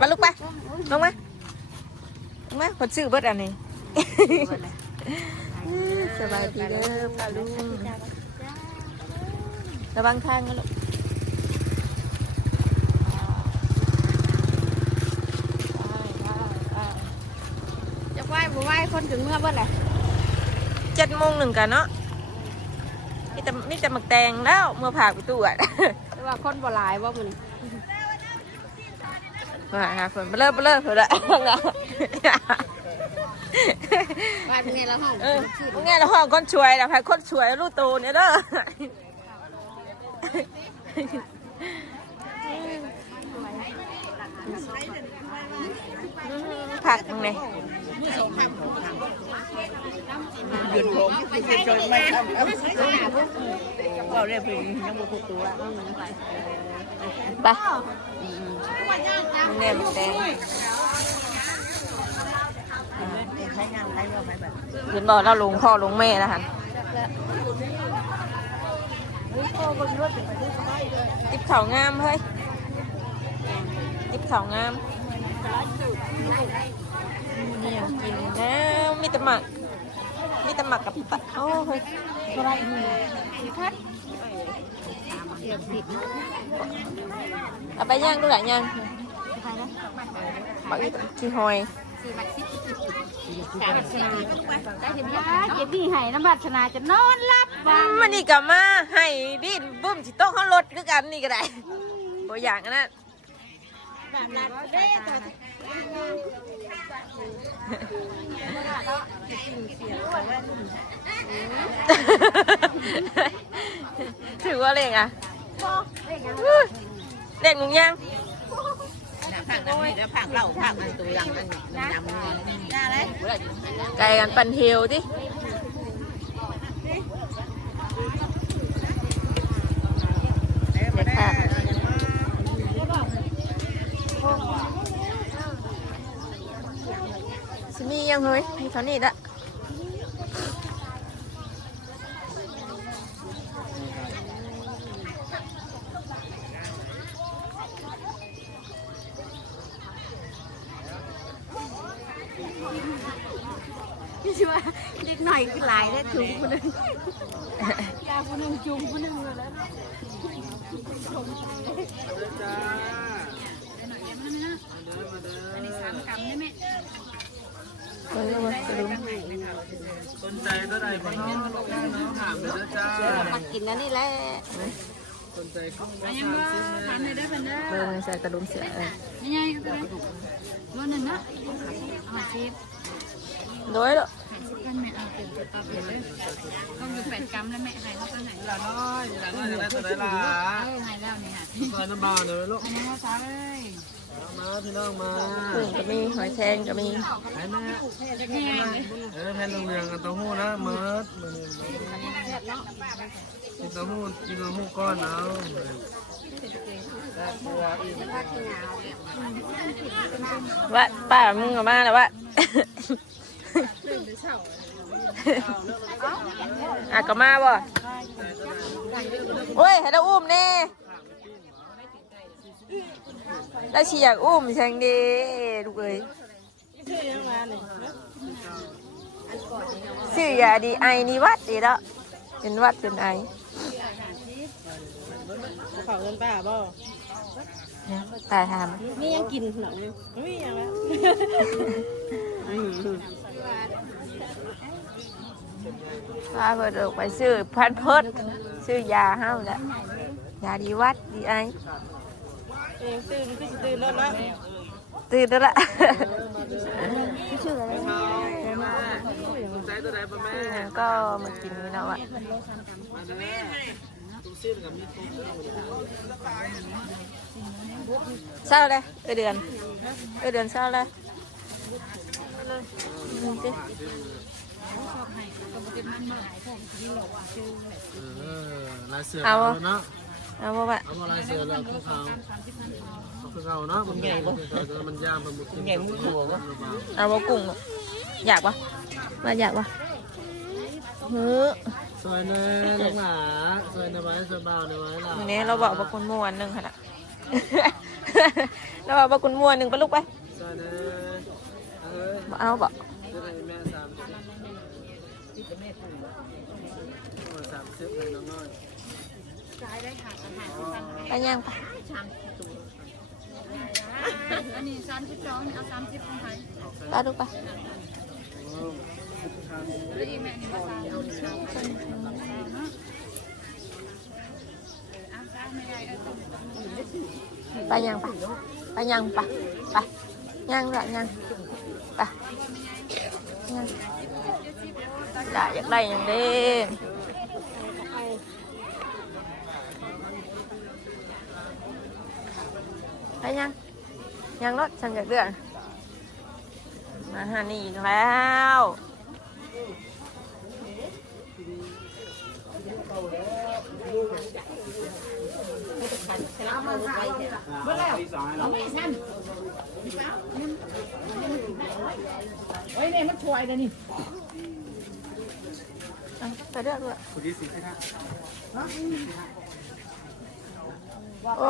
มาลูกไปลงมาคนซื้อเบิดอันนี้สบายดีเด้อป้าลุงระวังทางนะลูกจะไหว้บ่ไหว้คนถึงเมื่อเบิดเลย7:01กันเนาะมีแต่หมักแตงแล้วเมื่อผ่าไปตู้อ่ะ แต่ว่าคนบ่หลายว่ามันมาหาฝนเบลอเถอะละบ้านเมียละห้องไงเราห้องคนช่วยเราพายคนช่วยลูกโตเนี่ยเด้อผักมึงเนี่ยยืนผมคือจะจอยไม่ทำเราเรียกเป็นยังบุกตัวไปเนี่ยมันแดงใช้งานใช้เราไหมแบบเห็นบอกเราลงพ่อลงแม่นะคะติ๊บเขางามเฮ้ยติ๊บเขางามเนี่ยกินนะมีแต่หมักกับปะโอ้เฮ้ยอะไรนี่พัดเอาไปย่างดูหลายย่างบักขี้หอยได้เห็นยาเก็บนี่ให้น้ำบัดชนะจะนอนหลับมันนี่กับมาให้ดิ้นบึ้มสิโต๊ะข้างรถคือกันนี่ก็ได้ตัวอย่างนั้นถือว่าเล่งอ่ะเล่งมึงยังผักน้ำมีแล้วผักเหล้าผักอันตัวยังมันยำเลยไก่กันปั่นเทวดิเด็กค่ะสมียังเฮ้ยมีเท่านี้ละนี่ใช่ไหมเด็กหน่อยคือหลายได้จุ่มคนนึงยาคนนึงจุ่มคนนึงเลยแล้วอันนี้3 กรัมได้ไหมสนใจเท่าไหร่ก็น้องถามเลยนะจ้ามากินนั่นนี่แหละสนใจข้าวหมูยังว่าถามเลยได้เป็นได้ใส่กระดุมเสียนี่ไงก็ได้วันนึงนะเอาชิปด้วยหรอกันแม่เอาเป็นตัวเป็นเลยต้องอยู่8 กรัมแล้วแม่หายแล้วก็ไหนละน้อยละน้อยจะได้ตัวไหนล่ะหายแล้วนี่ค่ะตอนน้ำบาเลยลูกอันนี้ว่าซ้ายมาพี่น้องมาก็มีหอยแครงก็มีไอ้แม่แผ่นเหลืองๆกับเต้าหู้นะเมิร์ดกินเต้าหู้ก้อนเอาว่าป้ามึงออกมาแล้ววะก็มาบ่โอ้ยให้เราอุ้มแน่เราเชียร์อุ้มแซงดีลูกเอ้ยชื่อยาดีไอนี่วัดดีแล้วเป็นวัดเป็นไอเผาเงินป้าบ่ตายทำนี่ยังกินหนังไม่ยังแล้วพาเปิดออกไปซื้อพันเพิดซื้อยาห้าวแล้วยาดีวัดดีไอตื่นพี่ตื่นแล้วนะตื่นแล้วละชื่ออะไรก็มากินนี่แล้วอ่ะเศร้าเลยเดือนเศร้าเลยเอาเนาะเอาบ่วะเอาลายเสือแล้วคือเขาเนาะมันใหญ่บ่มันยาวมันใหญ่มุ้งหัวบ่เอาบ่กุ้งอยากปะมาอยากปะเฮ้อสวยเลยลูกหมาสวยในไว้สวยเบาในไว้ล่ะวันนี้เราบอกว่าคนม่วนนึงขนาด แล้วว่าคุณมัวหนึ่งไปลูกไปบ่เอาบ่ไปยังไป อันนี้32นี่เอา30ของไผ ไปลูกไป แล้วอีแม่นี่ว่า30เอาซะไม่ได้ไปยังไปไปยังไปไปยังละยังไปยังได้อยากได้อย่างเด้ไปยังรถฉันอยากเดือดมาหานี่อีกแล้วเฮ้ยเนี่ยมันช่วยนะนี่ ไปเดือดด้วยโอ้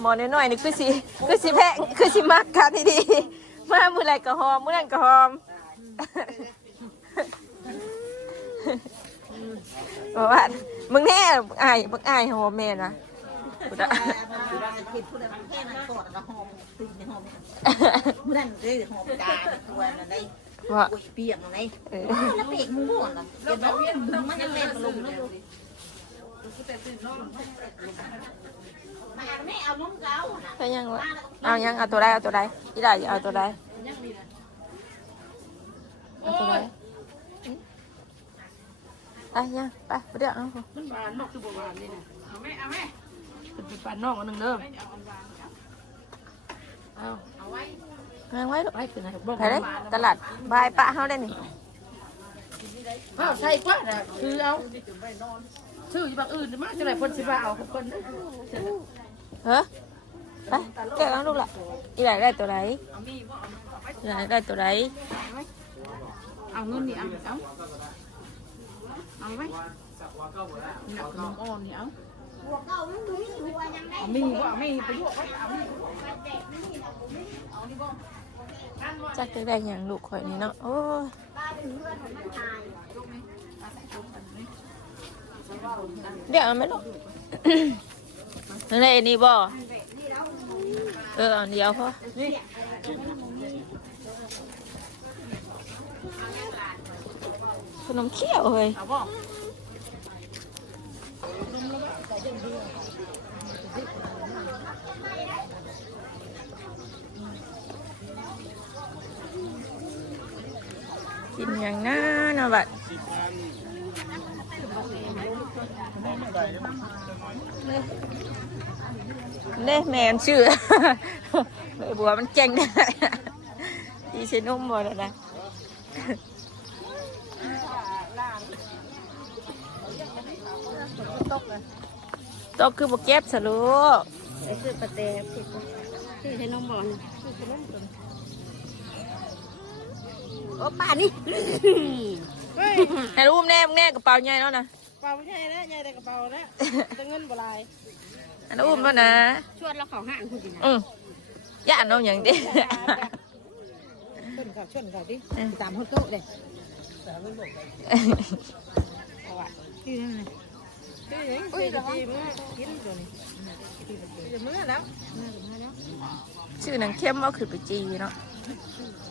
หมอน้อยๆนี่คือสิแพงคือสิมากกันดีๆมามื้อไรก็หอมมื้อนั้นก็หอมบอกว่ามึงแน่อายหอมแม่นะกูจะว่าเปียกอะไรแล้วเปียกมึงบ่นล่ะเดี๋ยวมันจะเล่นลงเลยมาไม่เอาน้องเก่า ไปยังวะเอาตัวใดอีได้เอาตัวใดเอาตัวใดไปยังไปเดี๋ยวเอามันหวานนกคือบ่หวานนี่นะเอาไหมเป็นปลานอกอันหนึ่งเด้อเอาไว้ลูกไปเลยตลาดบายปะเขาได้นี่ ใช่กว่าน่ะคือเอาชื่ออยู่บางอื่นมาจังได๋เพิ่นสิว่าเอาคนนึง เฮ้อไปแกะเอาลูกละอีได้ตัวไหนอีได้ตัวไหน เอาเงินนี่เอาไว้หนักนมอ่อนนี่เอา หัวเก่ามันดูหัวยังไง มีไปยั่วไว้เอา จักจะได้อย่างลูกข่อยนี่เนาะโอ้ย ป้าเป็นเพื่อนของมันตาย เดี๋ยวเอาไหมลูก นั่นไอ้นี่บ่เอาเดียวพอขนมเคี้ยวเฮ้ยกินอย่างนั้นนะบัดเนี่ยแมนชื่อแม่บัวมันเจ๋งได้ดีเชนุ่มหมดแล้วนะตกคือบกเก็บสรุป ไอ้คือประเดบคือให้น้องบอลโอ้ป่านี่ ให้รูปแน่กระเป๋าใหญ่แล้วนะ เปล่าไม่ใช่แล้วใหญ่แต่กระเป๋าแล้วแต่เงินบ่ลาย อันรูปแล้วนะ ชวนเราเขาห่างคุณดินะ ย่านน้องอย่างดิ ชนเขาดิตามหัวโต๊ะเลยที่นั่นเลยอุ้ยจะกินกินตัวนี้จะมื้อแล้ว ชื่อนางเข้มว่าคือไปจีเนาะ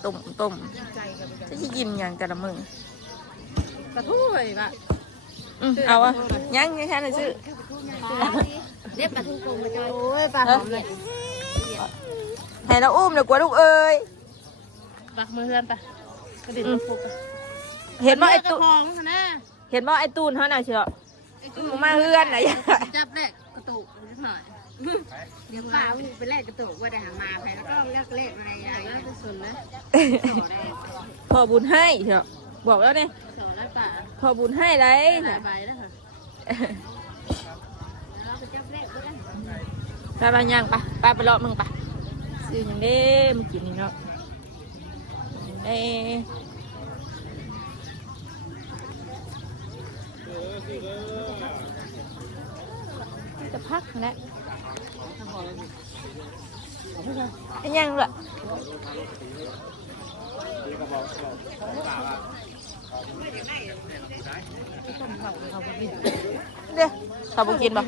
ต้มจะกินอย่างแต่ละมึง กระทู้เลยป่ะ เอาอะยังแค่นั้นชื่อ เรียบปลาทูโกงมาจอย โอ้ยปลาหอมเลย ให้เราอุ้มเดี๋ยวกลัวลูกเอ้ย ปักมือเพื่อนปะกระดิ่งกระปุก เห็นว่าไอ้ตู ทองนะ เห็นว่าไอ้ตูนเขาน่ะเชียวมาเฮือนไหน จับแรกกระตุกนิดหน่อยเดี๋ยวป้าไปแรกกระตุกว่าได้หามาใครแล้วก็เลือกเลขอะไรอะไรก็สนนะ พอบุญให้เชียวบอกแล้วเนี่ย 200 บาท พอบุญให้ไร หลายใบแล้วค่ะเราไปจับแรกก็ได้ ไปย่างไปรอมึงไปซื้ออย่างเด้มึงกินนี่เนาะจะพักนะ ไอ้ยังเลยเดี๋ยวเขาบอกกินบ่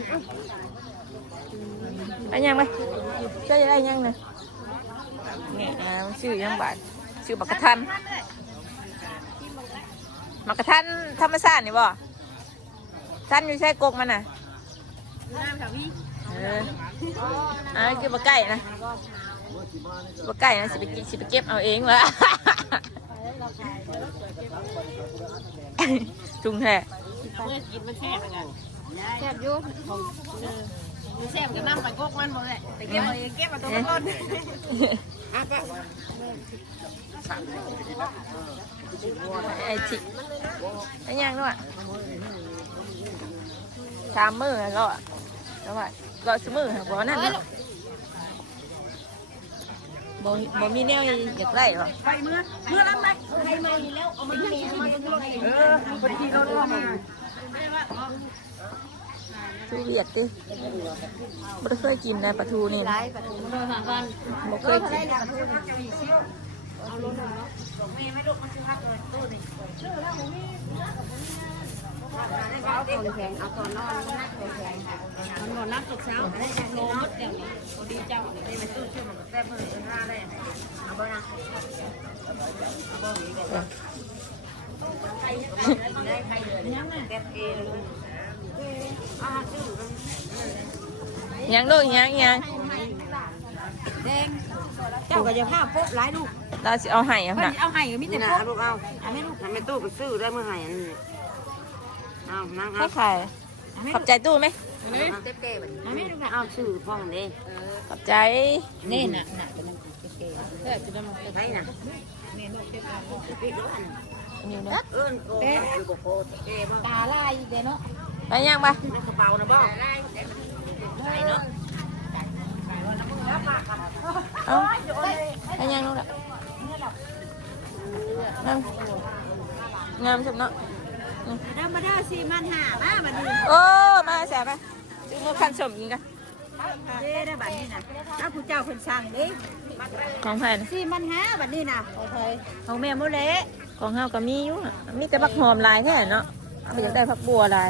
ไอ้ยังไหมเจ้าจะได้ยังเนี่ยนี่ชื่อยังบาทชื่อบักกะทันบักกะทันธรรมชาตินี่บ่ท่านอยู่ใช้กกมันน่ะคือบักไก่นะบักไก่นะสิไปเก็บเอาเองวะ จุงแท้ เมื่อกินมันแซ่บไงแซ่บยุ่มันแซ่บกับน้ำไปกกมันหมดเลยแต่เก็บมาเก็บมาตัวต้นไอ้ชิไอ้ยังด้วยชามมือแล้วอ่ะแล้วว่าก็ซื้อมือบ่นั่นเนาะบ่มีแนวอยากได้หรอไปเมื่อรับไหมใครมาอยู่แล้วเอามาเลี้ยงมาพอดีเราล่อมาทูเวียดดิบ่ได้เคยกินนะปลาทูนี่นะบ่เคยกินเอาคนแข็งเอาคนนอนนักคนแข็งมันนอนนักตกเช้าได้ยังโลมดเดี๋ยวนี้เขาดีเจ้าได้มาตู้ชื่อมันแซ่บเลยห้าได้เอาบ่นะได้ใครเดือดยังไงแซ่บเองยังลูกยังแดงเจ้าก็จะพาพบหลายลูกเราสิเอาให้เอาน่ะเอาให้ก็มีแต่พบลูกเอา อันนี้ลูก ทำเป็นตู้ไปซื้อได้เมื่อไหร่เอานั่ง ให้ขายขอบใจตู้ไหม เต้ๆแบบนี้ลูกนะ เอาซื้อพ่องเด้ ขอบใจ นี่น่ะจะน้ำเก๋ๆจะน้ำ ใช่น่ะ นี่ลูกเก๋ นี่เนาะ เอิ้นโอ้ยอยู่กับโคเก้บ้าง ตาลายเด้เนาะ ไปยังปะ ในกระเป๋านะบ้างใช่เนาะ เอาไปยังลูกละนั่งงามสุดเนาะ ธรรมดา4,500มาบัดนี้ โอ้มาแสบไปซื้อมือคันสมกินกัน เด้ได้บัดนี้น่ะถ้าผู้เจ้าเพิ่นสั่งเด้ ของแผ่น 4,500บัดนี้น่ะของแม่บ่เละ ของเฮาก็มีอยู่น่ะมีแต่ผักหอมลายแค่เนาะเอาไปอยากได้ผักบัวลาย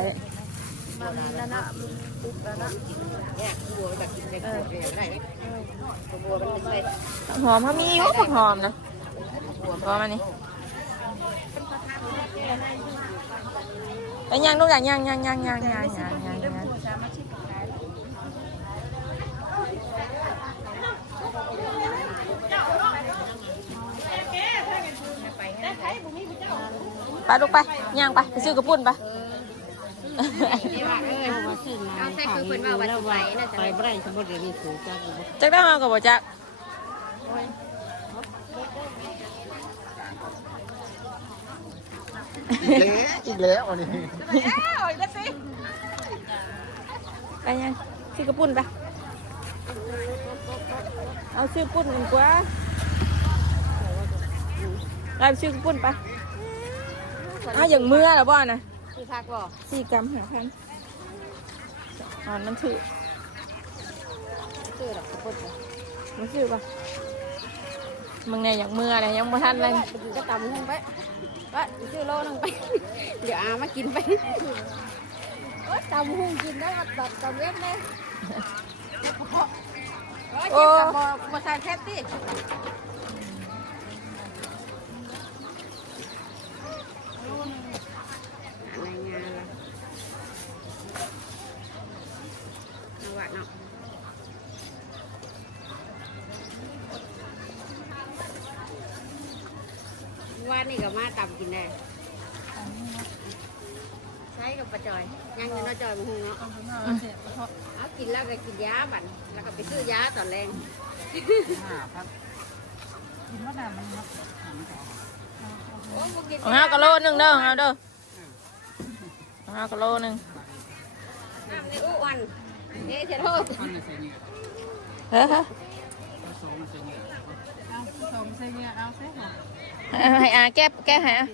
มันนั่นน่ะตุ๊กแล้วนะ เนี่ยบัวแบบกินเด็กได้บัวมันเป็น ผักหอมเขามีอยู่ผักหอมนะพอมานี่ไปยังลูกอย่างยังไปลูกไปย่างไปซื้อกระปุ่นไป เอาใส่คือเพิ่นว่าวันไหวน่ะจะ ไปบ่ได้สมบูรณ์เดี๋ยวนี้สูงจัง จักได้มากับบ่จักอีกแล้วอันนี้ ไปยังซื้อกระปุ่นไปเอาซื้อปุ่นกันกว่าไปซื้อกระปุ่นไปเอาอย่างเมื่อหรอบ่นะ คือพักบ่ 4 กรัม5,000มันถือ ซื้อดอกกระปุก มันถือป่ะมึงเนี่ยอย่างเมื่อเนี่ยยังไม่ทันเลย จะตำหุ้งไปซื้อโลนึงไปเดี๋ยวอามากินไปตำหุ้งกินได้แบบตำเว็บเลยโอ้บ่ใส่แคปติอะไรงานล่ะเอาวะเนาะว่านี่ก็มาตำกินได้ใช้กับปลาจอยยังเงินเราจอยมาหุงเนาะเอากินแล้วก็กินยาบั่นแล้วก็ไปซื้อยาตอนแรงกินว่าน้ำมันของเรากะโลนึงเด้อของเราเด้อของเรากะโลนึง น้ำในอ้วนนี่เสียโทษ เฮ้ยให้อาแก้ให้อ่ะ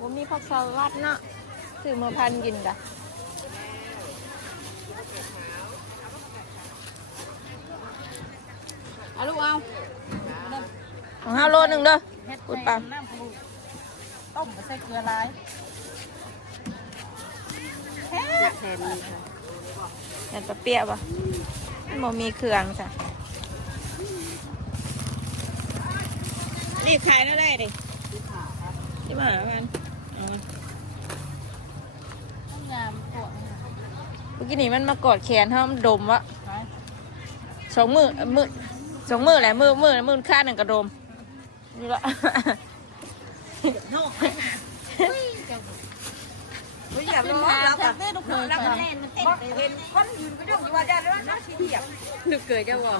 ว่ามีผักสลัดเนาะซื้อมาพันกินกะ เอาลูกเอา ของห้าโลหนึ่งเด้อพูดไป น้ำปูต้มใส่เกลือลายอยากแทนนี่ค่ะ เห็นปลาเปียกป่ะมันบ่มีเครื่องจ้ะ รีบขายแล้วได้ดิที่มามัน ต้องยามปวด เมื่อกี้นี่มันมากอดแขนเขามันดมวะสองมือแหละมือค่าหนึ่งกระดมนี่ละ ไม่อยากรู้แล้วแบบเต้นทุกคนแล้วมันเล่นมันเต้นไปเป็นคนยืนก็ย่องอยู่ว่าได้แล้วน่าชี้เดียบ นึกเกิดจะบอก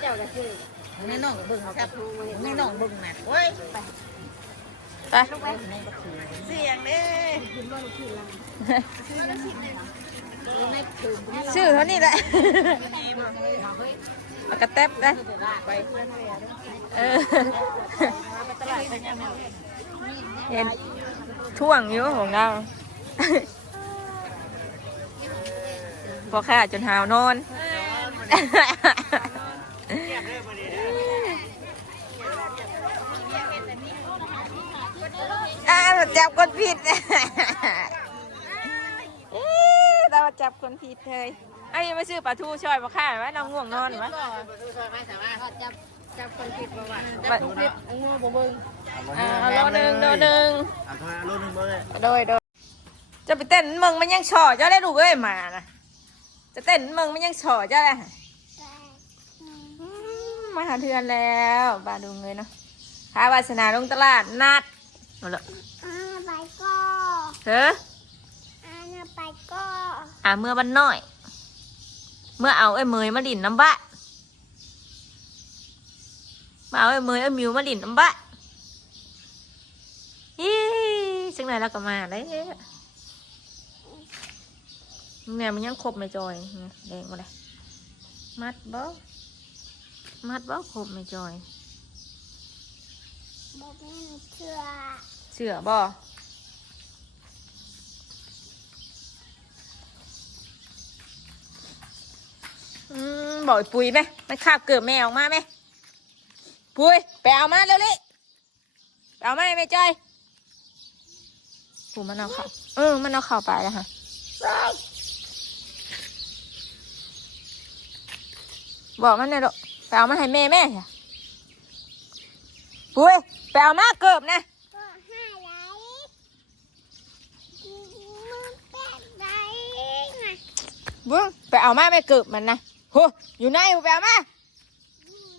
เจ้าก็คือ นี่น้องบึ้งครับนี่น้องบึ้งนะโอ้ยไป ไป เสียงเด้ ชื่อเท่านี้แหละปากกระแตบได้เออเห็นช่วงอยู่ของเราพอค่าจนหาวนอนจับคนผิดเราจับคนผิดเลยไอ้ยังไม่ซื้อปลาทูช่อยมาค่าไหมเราง่วงนอนไหม จับคนผิดประวัติ ปลาทูผิดงูบ่เบิ่งโลนึงโลนึง โลนึงเบอร์เลย โดยจะไปเต้นมึงมันยังฉ่อเจ้าได้ลูกเอ้ยมานะจะเต้นมึงมันยังฉ่อเจ้าได้มาหาเทือนแล้วบาดูเงยเนาะพาวาสนาลงตลาดนัดเอาละ ไปก็ เฮ้อ ไปก็ เมื่อวันน้อย เมื่อเอาไอ้เมยมาดินน้ำบะมาเอาไอ้เมยไอ้มิวมาดินน้ำบะยี่จังไหนเราก็มาเลยเนี่ยมันยังครบไม่จอยแดงมาเลยมัดบ่ครบไม่จอย บอกแม่เชื่อ เสือบ่บอกปุ๋ยไหมมันคาบเกิดแม่ออกมาไหมปุ๋ยไปเอามาเร็วๆไปเอามาไม่จอยปู่มันเอาเข้ามันเอาเข้าไปแล้วฮะบอกมันเลยลูกไปเอามาให้แม่ค่ะปุ้ยไปเอามาเกิบนะ ก็ให้ไรมือแปดไรไง บุ้งไปเอามาไม่เกิบมันนะโหอยู่ไหนไปเอามา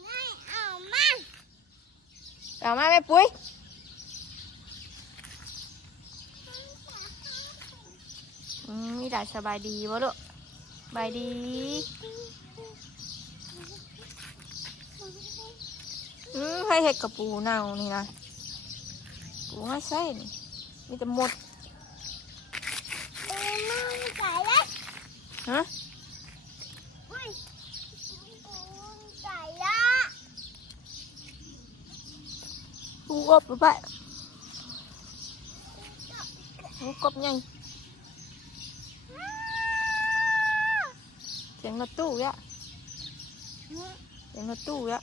ไม่เอามา ไปเอามาไม่ปุ้ยมีแต่สบายดีบ่ลูกสบายดีให้เห็ดกับปูเน่านี่นะปูไม่ใช่นี่มีแต่หมด ดูมือใส่เลย ฮะ อุ้ยปูใส่ละ ปูอบหรือเปล่าปูกบยังเสียงรถตู้ยะเสียงรถตู้ยะ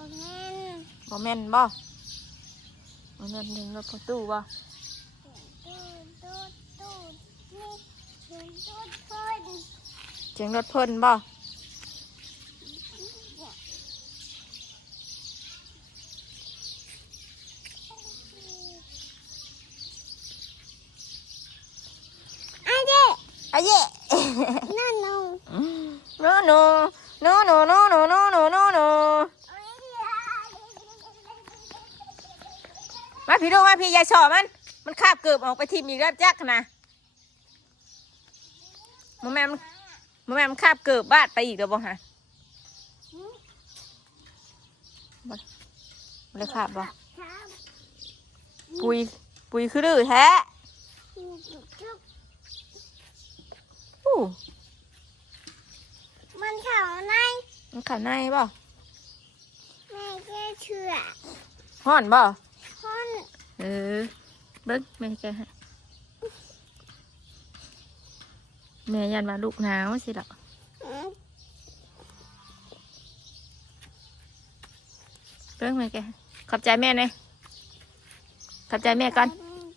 บอกแม่ บ่แม่นบ่มันนั่นหนึ่งรถประตูบ่ ตู้นี่เห็นตู้คน เสียงรถเพิ่นบ่อะเย่ นั่นน้อง โนโนโนโนโนโนโนโนโนโนมาพี่ดูมาพี่ยายชอมันคาบเกือบออกไปทิมอีกแล้วจักนะมันคาบเกือบบาดไปอีกเดี๋ยวบ่ฮะมันเลยคาบบ่ปุยคือดื้อแท้อู้ มันเข่าใน มันขาในบ่ แม่แกเชื่อ ฮ้อนบ่ พ่น เออเบิ้งแม่แกให้แม่ยันมาลูกหนาวสิล่ะเบิ้งแม่แกให้ขอบใจแม่หน่อยขอบใจแม่ก่อน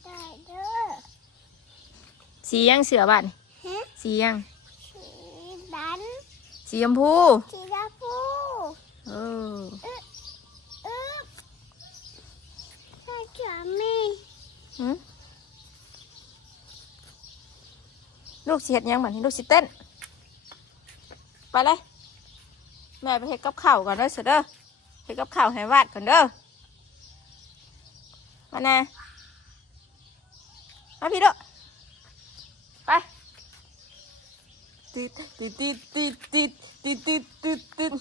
ได้เด้อ สียังเสือบ้าน ฮะ สียัง สีดัน สีชมพู สีดาฟู เออ อึ๊บใส่จามี หืมลูกสิเฮ็ดหยังบัดนี้ลูกสิเต้นไปเลยแม่ไปเฮ็ดกับข้าวก่อนเด้อเสือเด้อเฮ็ดกับข้าวให้วาดก่อนเด้อมานะมาพี่เด้อไปติดติดติดติดติดติดติดติดติด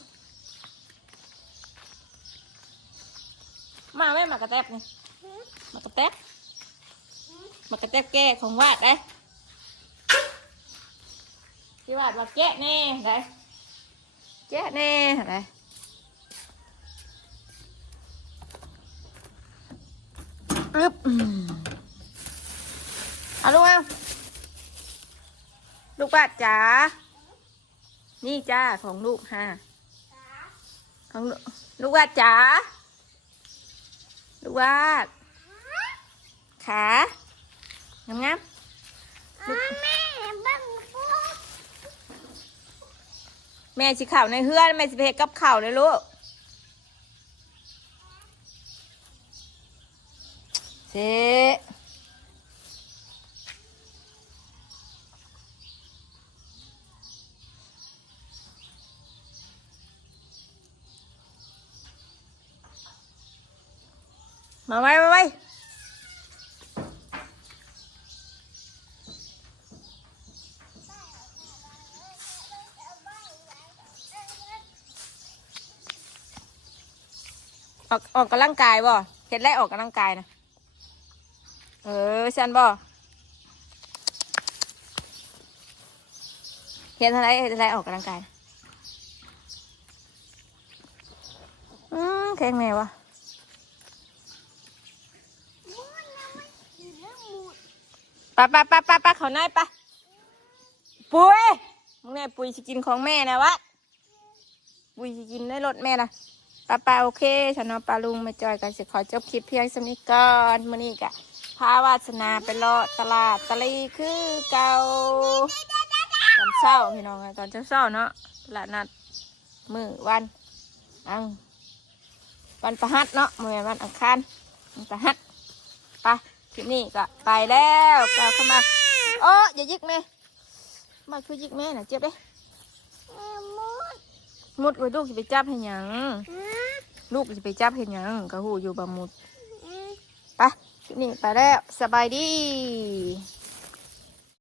มาแม่มากระแตบนี่มากระแตบมากระแตบแก้ของวาดได้ที่วาดว่าแกะแน่ได้แกะแน่ได้อึ๊บเอาลูกเอาลูกวาดจ๋านี่จ้าของลูกฮะของลูกวาดจ๋าลูกวาดขางามงาม แม่บังฟู แม่สิข่าวในเฮือนแม่สิไปเฮ็ดกับข่าวเลยลูกเสมาไว้มาไว้ออกกำลังกายบ่เฮ็ดไรออกกำลังกายนะฉันบ่เฮ็ดอะไรออกกำลังกายแข็งแน่วะไปเขาหน้าไปปุ้ยมึงเนี่ยปุ้ยสิกินของแม่นะวะปุ้ยสิกินในรถแม่นะปาโอเคฉันเอาปลาลุงมาจอยกันสิขอจบคลิปเพียงสำนี้ก่อนมื้อนี้กะพาวาสนาไปเลาะตลาดตะลีคือเก่าตอนเช้าพี่น้องตอนเช้าเนาะตลาดนัดมื้อวันวันพฤหัสเนาะมื้อวันอังคารวันพฤหัสไปคลิปนี้ก็ไปแล้วกลับเข้ามาโอ้อย่ายิกแม่มาคือยิกแม่น่ะเจ็บเด้มุดไว้ลูกจะไปจับให้หยังลูกจะไปจับเห็นหยังกะหูอยู่บะมุดไปคลิปนี้ไปแล้วสบายดี